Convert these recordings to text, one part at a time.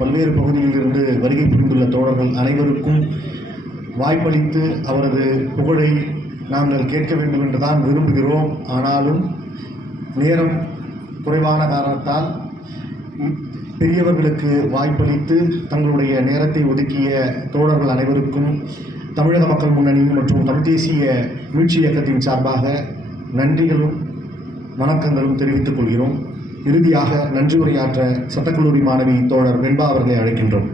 பல்வேறு பகுதிகளிலிருந்து வருகை புரிந்துள்ள தோழர்கள் அனைவருக்கும் வாய்ப்பளித்து அவரது புகழை நாங்கள் கேட்க வேண்டும் என்று தான் விரும்புகிறோம். ஆனாலும் நேரம் குறைவான காரணத்தால் பெரியவர்களுக்கு வாய்ப்பளித்து தங்களுடைய நேரத்தை ஒதுக்கிய தோழர்கள் அனைவருக்கும் தமிழக மக்கள் முன்னணி மற்றும் தமிழ் தேசிய மீட்சி இயக்கத்தின் சார்பாக நன்றிகளும் வணக்கங்களும் தெரிவித்துக் கொள்கிறோம். இறுதியாக நன்றி உரையாற்ற சட்டக்கல்லூரி மாணவி தோழர் வெண்பா அவர்களை அழைக்கின்றோம்.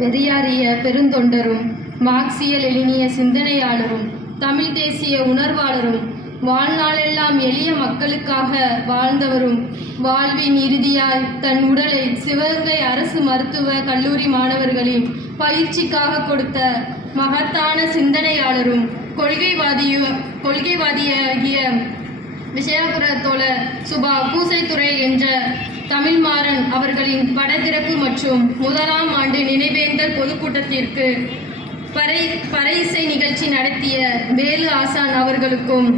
பெரியாரிய பெருந்தொண்டரும் மார்க்சிய லெனினிய சிந்தனையாளரும் தமிழ் தேசிய உணர்வாளரும் வாழ்நாளெல்லாம் எளிய மக்களுக்காக வாழ்ந்தவரும் வாழ்வின் இறுதியாய் தன் உடலை சிவகங்கை அரசு மருத்துவ கல்லூரி மாணவர்களின் பயிற்சிக்காக கொடுத்த மகத்தான சிந்தனையாளரும் கொள்கைவாதியாகிய விஷயாபுர தோழர் சுபா பூசைத்துறை என்ற தமிழ்மாறன் அவர்களின் படத்திறப்பு மற்றும் 1ஆம் ஆண்டு நினைவேந்தல் பொதுக்கூட்டத்திற்கு பறை இசை நிகழ்ச்சி நடத்திய வேலு ஆசான் அவர்களுக்கும்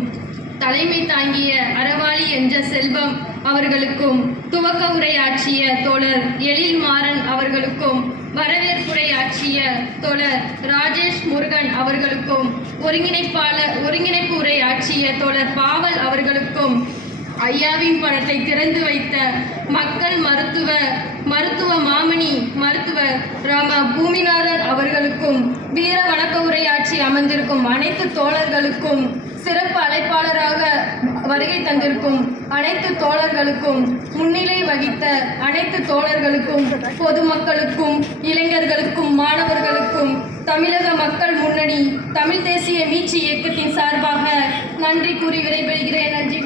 தலைமை தாங்கிய அறவாளி என்ற செல்வம் அவர்களுக்கும் துவக்க உரையாற்றிய தோழர் எழில் மாறன் அவர்களுக்கும் வரவேற்புரையாற்றிய தோழர் ராஜேஷ் முருகன் அவர்களுக்கும் ஒருங்கிணைப்பு உரையாற்றிய தோழர் பாவல் அவர்களுக்கும் ஐயாவின் படத்தை திறந்து வைத்த மக்கள் மருத்துவ மாமணி மருத்துவர் ராம பூமிநாதன் அவர்களுக்கும் வீர வணக்க உரையாற்றி அமர்ந்திருக்கும் அனைத்து தோழர்களுக்கும் சிறப்பு அழைப்பாளராக வருகை தந்திருக்கும் அனைத்து தோழர்களுக்கும் முன்னிலை வகித்த அனைத்து தோழர்களுக்கும் பொதுமக்களுக்கும் இளைஞர்களுக்கும் மாணவர்களுக்கும் தமிழக மக்கள் முன்னணி தமிழ் தேசிய மீட்சி இயக்கத்தின் சார்பாக நன்றி கூறி விடைபெறுகிறேன். நன்றி.